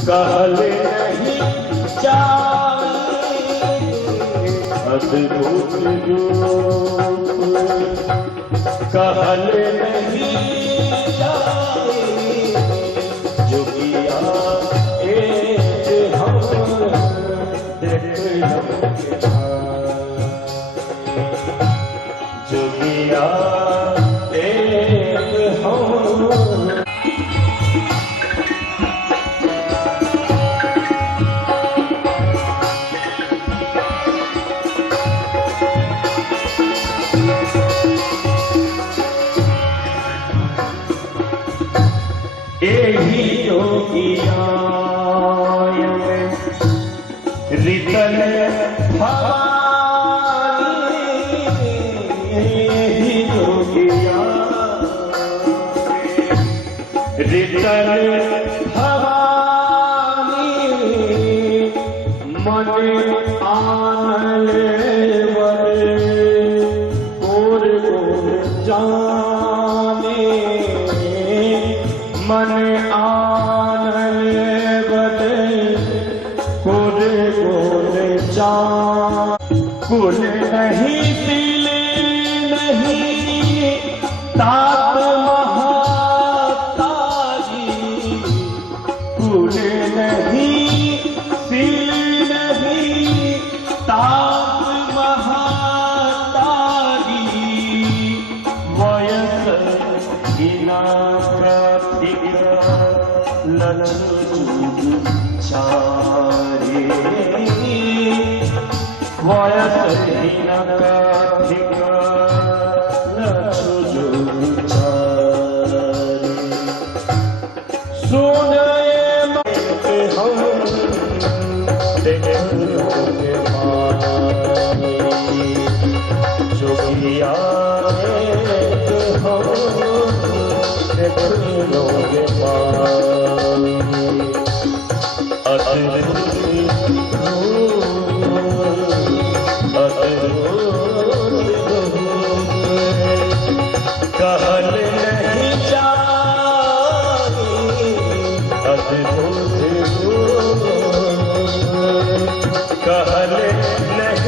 कहल नहीं जाए अद्भुत रूप, कहल नहीं जाए जोगिया एक हम देख जोगिया एक हम। एही जोगिया रितल भवानी, एही जोगिया रितल भवानी, मन आनल गोर गोर जाने, मन आनल बदे गोर गोर जान। कुल नहीं तिल नहीं तात महाताजी, कुल नहीं तिल नहीं तात महाताजी, वयस गिना चारे, वयस हीनकाधिक चारे। सुनए मत हम देखोगे मानी, जोगिया हम देखोगे मानी। कहल नहीं जाए अद्भुत रूप, कहल नहीं